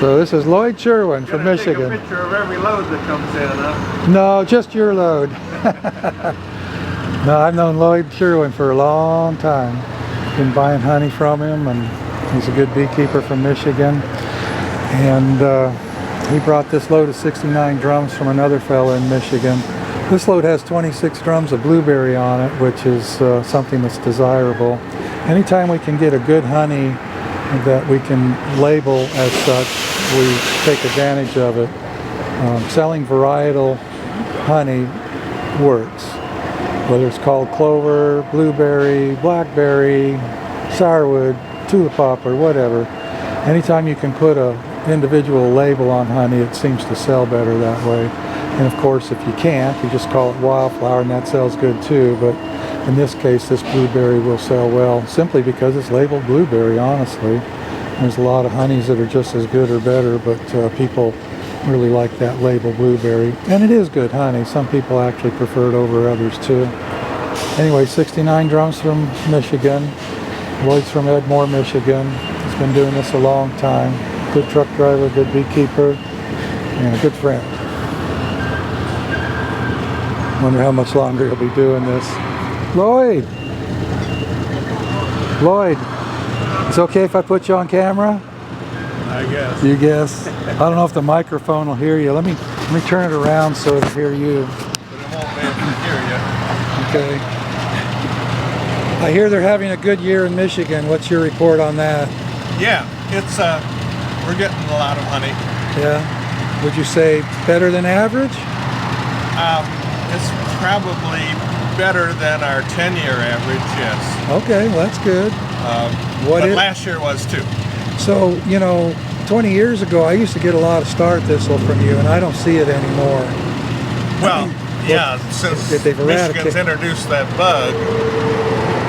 So this is Lloyd Sherwin from Michigan. Take a picture of every load that comes in, huh? No, just your load. No, I've known Lloyd Sherwin for a long time. Been buying honey from him, and he's a good beekeeper from Michigan. And he brought this load of 69 drums from another fella in Michigan. This load has 26 drums of blueberry on it, which is something that's desirable. Anytime we can get a good honey that we can label as such, we take advantage of it. Selling varietal honey works, whether it's called clover, blueberry, blackberry, sourwood, tulip poplar, whatever. Anytime you can put a individual label on honey, it seems to sell better that way. And of course, if you can't, you just call it wildflower, and that sells good too. But in this case, this blueberry will sell well simply because it's labeled blueberry, honestly. There's a lot of honeys that are just as good or better, but people really like that label blueberry. And it is good honey. Some people actually prefer it over others too. Anyway, 69 drums from Michigan. Lloyd's from Edmore, Michigan. He's been doing this a long time. Good truck driver, good beekeeper, and a good friend. Wonder how much longer he'll be doing this. Lloyd! Lloyd! It's okay if I put you on camera? I guess. You guess? I don't know if the microphone will hear you. Let me turn it around so it'll hear you. But it won't be able to hear you. Okay. I hear they're having a good year in Michigan. What's your report on that? Yeah, it's we're getting a lot of honey. Yeah. Would you say better than average? It's probably better than our 10-year average, yes. Okay, well that's good. But last year was too. So, you know, 20 years ago I used to get a lot of star thistle from you, and I don't see it anymore. Well, yeah, since Michigan's introduced that bug,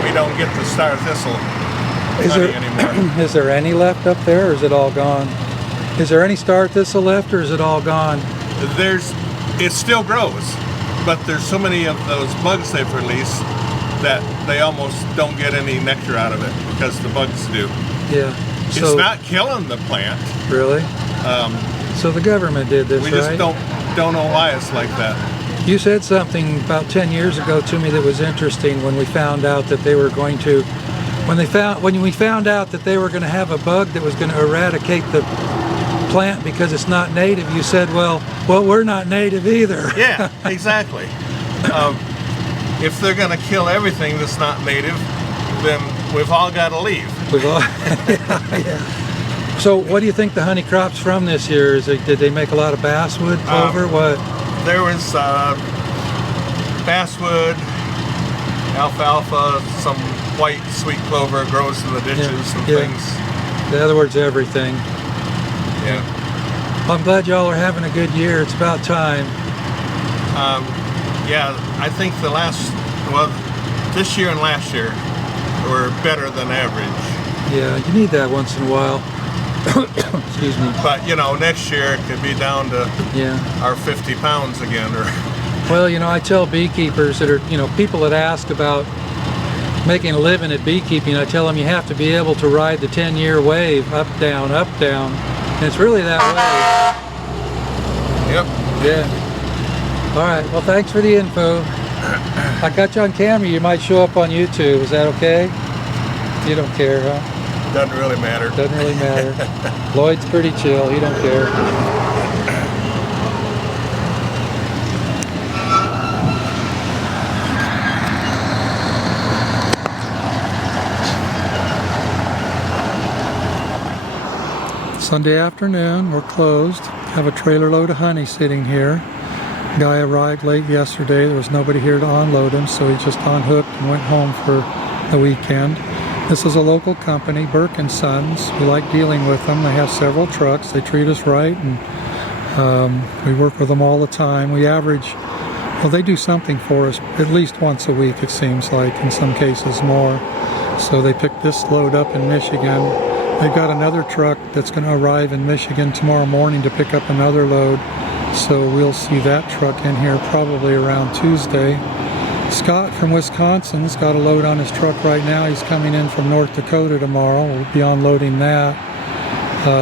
we don't get the star thistle honey anymore. Is there any left up there, or is it all gone? Is there any star thistle left, or is it all gone? It still grows, but there's so many of those bugs they've released that they almost don't get any nectar out of it because the bugs do. Yeah. It's not killing the plant. Really? So the government did this, right? We just don't know why it's like that. You said something about 10 years ago to me that was interesting when we found out that they were going to, when we found out that they were going to have a bug that was going to eradicate the plant because it's not native. You said, well, we're not native either. Yeah, exactly. If they're going to kill everything that's not native, then we've all got to leave. We've all, yeah. So what do you think the honey crop's from this year? Did they make a lot of basswood, clover, what? There was basswood, alfalfa, some white sweet clover grows in the ditches and things. In other words, everything. Yeah. Well, I'm glad y'all are having a good year. It's about time. Yeah, I think this year and last year were better than average. Yeah, you need that once in a while. Excuse me. But you know, next year it could be down to our 50 pounds again. Well, you know, I tell beekeepers that are, you know, people that ask about making a living at beekeeping, I tell them you have to be able to ride the 10-year wave, up, down, up, down. And it's really that way. Yep. Yeah. All right, well, thanks for the info. I got you on camera. You might show up on YouTube. Is that okay? You don't care, huh? Doesn't really matter. Doesn't really matter. Lloyd's pretty chill. He don't care. Sunday afternoon, we're closed. Have a trailer load of honey sitting here. Guy arrived late yesterday. There was nobody here to unload him, so he just unhooked and went home for the weekend. This is a local company, Burke & Sons. We like dealing with them. They have several trucks. They treat us right, and we work with them all the time. We average, well, they do something for us at least once a week, it seems like, in some cases more. So they picked this load up in Michigan. They've got another truck that's going to arrive in Michigan tomorrow morning to pick up another load. So we'll see that truck in here probably around Tuesday. Scott from Wisconsin's got a load on his truck right now. He's coming in from North Dakota tomorrow. We'll be unloading that.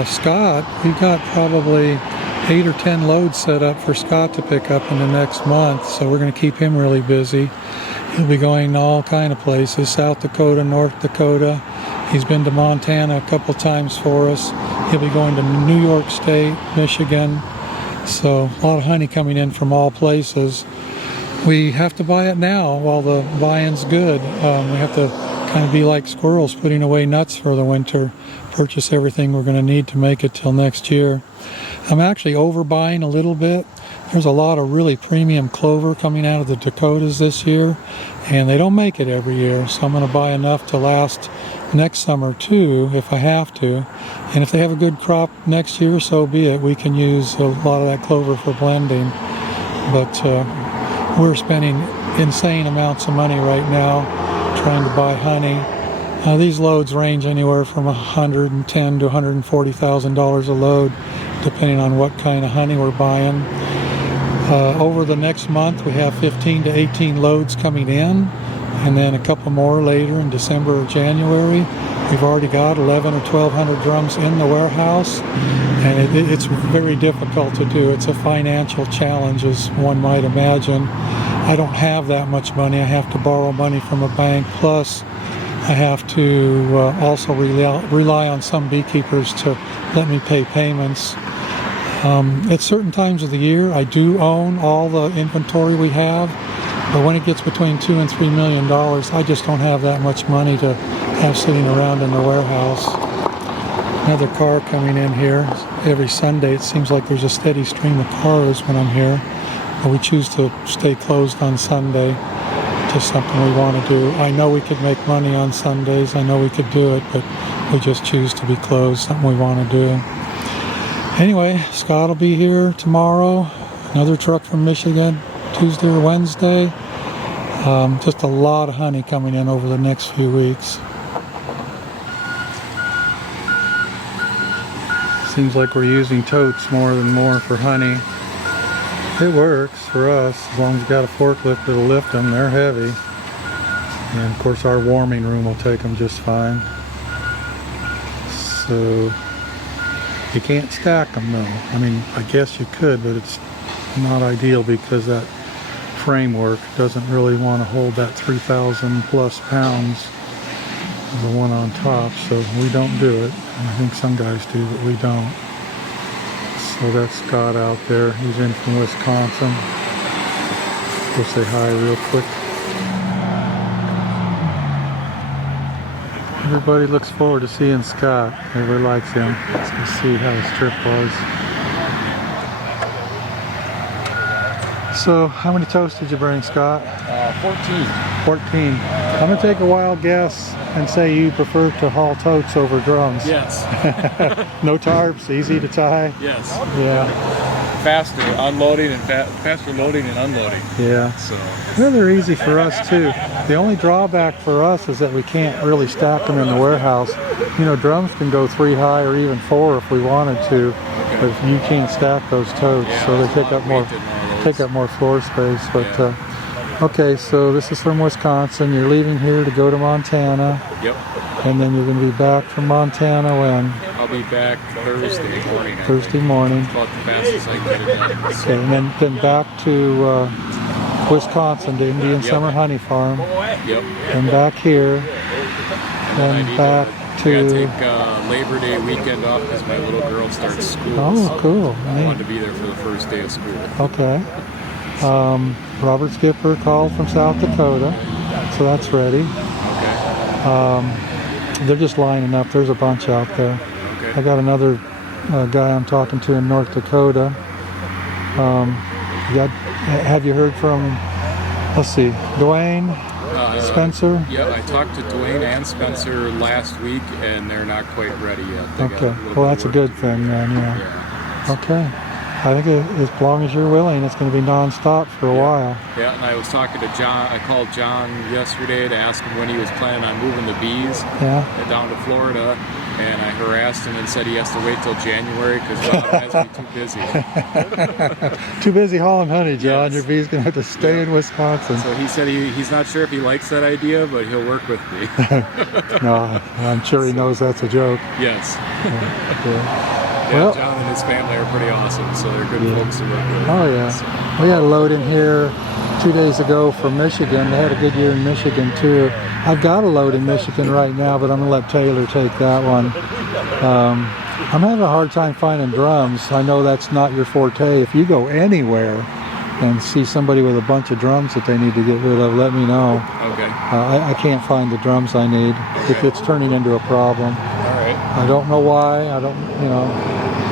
Scott, we've got probably 8 or 10 loads set up for Scott to pick up in the next month, so we're going to keep him really busy. He'll be going all kind of places, South Dakota, North Dakota. He's been to Montana a couple times for us. He'll be going to New York State, Michigan. So a lot of honey coming in from all places. We have to buy it now while the buy-in's good. We have to kind of be like squirrels putting away nuts for the winter. Purchase everything we're going to need to make it till next year. I'm actually overbuying a little bit. There's a lot of really premium clover coming out of the Dakotas this year, and they don't make it every year, so I'm going to buy enough to last next summer too if I have to. And if they have a good crop next year, so be it. We can use a lot of that clover for blending. But we're spending insane amounts of money right now trying to buy honey. These loads range anywhere from $110,000 to $140,000 a load, depending on what kind of honey we're buying. Over the next month, we have 15 to 18 loads coming in, and then a couple more later in December or January. We've already got 11 or 1,200 drums in the warehouse, and it's very difficult to do. It's a financial challenge, as one might imagine. I don't have that much money. I have to borrow money from a bank, plus I have to also rely on some beekeepers to let me pay payments. At certain times of the year, I do own all the inventory we have, but when it gets between $2 and $3 million, I just don't have that much money to have sitting around in the warehouse. Another car coming in here. Every Sunday it seems like there's a steady stream of cars when I'm here, but we choose to stay closed on Sunday. Just something we want to do. I know we could make money on Sundays, I know we could do it, but we just choose to be closed, something we want to do. Anyway, Scott will be here tomorrow. Another truck from Michigan, Tuesday or Wednesday. Just a lot of honey coming in over the next few weeks. Seems like we're using totes more and more for honey. It works for us, as long as you got a forklift that'll lift them. They're heavy. And of course our warming room will take them just fine. So you can't stack them though. I mean, I guess you could, but it's not ideal because that framework doesn't really want to hold that 3,000 plus pounds of the one on top, so we don't do it. I think some guys do, but we don't. So that's Scott out there. He's in from Wisconsin. Go say hi real quick. Everybody looks forward to seeing Scott. Everybody likes him. Let's see how his trip was. So, how many totes did you bring, Scott? 14. 14. I'm going to take a wild guess and say you prefer to haul totes over drums. Yes. No tarps, easy to tie. Yes. Yeah. Faster unloading and faster loading and unloading. Yeah. So. Well, they're easy for us too. The only drawback for us is that we can't really stack them in the warehouse. You know, drums can go 3 high or even 4 if we wanted to, but you can't stack those totes, Yeah, so they take up more floor space. But okay, so this is from Wisconsin. You're leaving here to go to Montana. Yep. And then you're going to be back from Montana when? I'll be back Thursday morning. Thursday morning. It's about the fastest I can get it done. Okay, and then back to Wisconsin, to Indian Summer Honey Farm. Yep. And back here. And back I to... gotta take Labor Day weekend off because my little girl starts school. Oh, so cool. I wanted to be there for the first day of school. Okay. Robert Skipper called from South Dakota, so that's ready. Okay. They're just lining up. There's a bunch out there. Okay. I got another guy I'm talking to in North Dakota. Have you heard from, let's see, Dwayne, Spencer? Yeah, I talked to Dwayne and Spencer last week, and they're not quite ready yet. They Okay. Well, that's a good thing then, yeah. Yeah. Okay. I think as long as you're willing, it's going to be non-stop for a while. Yeah, and I was talking to John. I called John yesterday to ask him when he was planning on moving the bees Yeah. down to Florida. and I harassed him and said he has to wait till January because John has me too busy. Too busy hauling honey, John. Yes. Your bee's gonna have to stay in Wisconsin. So he said he's not sure if he likes that idea, but he'll work with me. No, I'm sure he knows that's a joke. Yes. Yeah. Yeah, Well- John and his family are pretty awesome, so they're good folks to work with. Oh yeah. So, We had a load in here 2 days ago from Michigan. They had a good year in Michigan too. I've got a load in Michigan right now, but I'm gonna let Taylor take that one. I'm having a hard time finding drums. I know that's not your forte. If you go anywhere and see somebody with a bunch of drums that they need to get rid of, let me know. okay. I can't find the drums I need. It's turning into a problem. All right. I don't know why. I don't,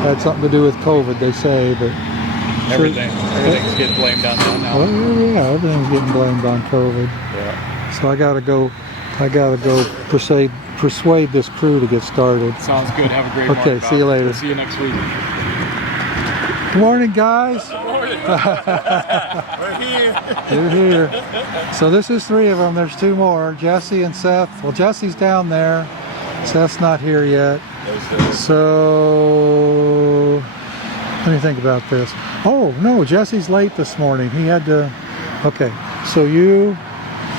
had something to do with COVID, they say, but Everything's getting blamed on them now. well, yeah, everything's getting blamed on COVID. Yeah. So I gotta go persuade this crew to get started. Sounds good. Have a great Okay, morning, see you Bob. later. We'll see you next week. Good morning, guys. We're here. You're here. So this is 3 of them. There's 2 more, Jesse and Seth. Well, Jesse's down there. Seth's not here yet. So let me think about this. Oh no, Jesse's late this morning. He had to. Okay, so you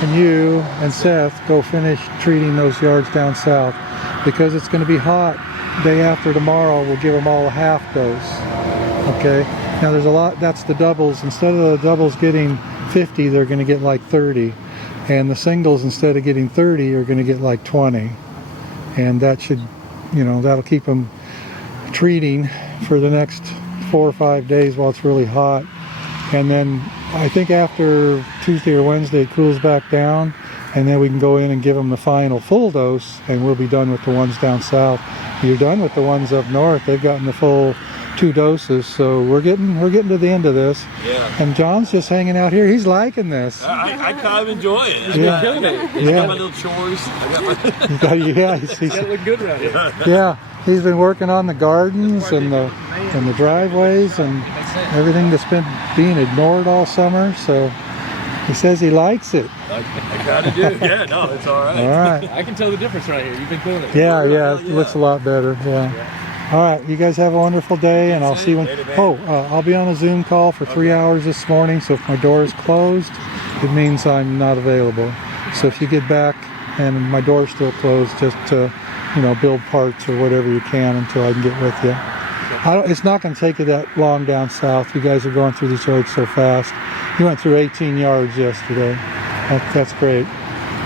and Seth go finish treating those yards down south because it's going to be hot. Day after tomorrow, we'll give them all a half dose. Okay. Now there's a lot. That's the doubles. Instead of the doubles getting 50, they're going to get like 30, and the singles instead of getting 30 are going to get like 20, and that should, that'll keep them treating for the next 4 or 5 days while it's really hot. And then I think after Tuesday or Wednesday it cools back down, and then we can go in and give them the final full dose, and we'll be done with the ones down south. You're done with the ones up north. They've gotten the full 2 doses, so we're getting to the end of this. Yeah. And John's just hanging out here. He's liking this. I kind of enjoy it. It's Yeah. been killing it. I Yeah. got my little chores. I got my Yeah, he's Look good around here. yeah, he's been working on the gardens and the driveways and everything that's been being ignored all summer. So he says he likes it. I kind of do. Yeah, no, it's all right. All right. I can tell the difference right here. You've been doing it. Yeah, it looks a lot better. Yeah. All right, you guys have a wonderful day, and I'll see you when. Oh, I'll be on a Zoom call for 3 hours this morning. So if my door is closed, it means I'm not available. So if you get back and my door's still closed, just to, build parts or whatever you can until I can get with you. It's not going to take you that long down south. You guys are going through these yards so fast. You went through 18 yards yesterday. That's great.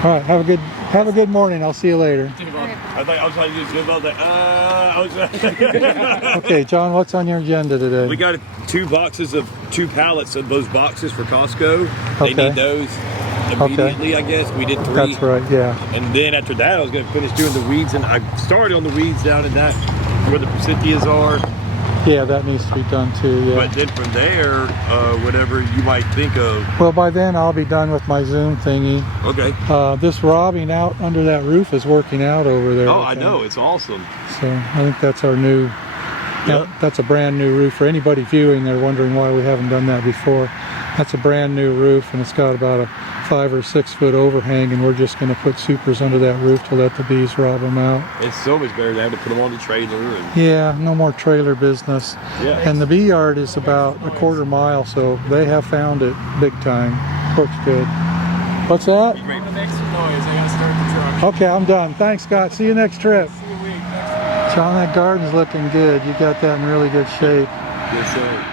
All right, have a good morning. I'll see you later. I was trying to do good. I was Okay, John, what's on your agenda today? We got 2 pallets of those boxes for Costco. Okay. They need those immediately, I guess. We did 3. That's right, yeah. And then after that, I was going to finish doing the weeds. And I started on the weeds down in that, where the forsythias are. Yeah, that needs to be done too, yeah. But then from there, whatever you might think of. Well, by then I'll be done with my Zoom thingy. Okay. This robbing out under that roof is working out over there. Oh, I know. It's awesome. So I think that's our new, Yep. that's a brand new roof. For anybody viewing, they're wondering why we haven't done that before. That's a brand new roof, and it's got about a 5 or 6 foot overhang, and we're just going to put supers under that roof to let the bees rob them out. It's so much better to have to put them on the trailer. And Yeah, no more trailer business. yeah. And the bee yard is about a 1/4 mile, so they have found it big time. Works good. What's that? Make some noise. I gotta start the truck. Okay, I'm done. Thanks, Scott. See you next trip. See you next week. John, that garden's looking good. You got that in really good shape. Yes, sir.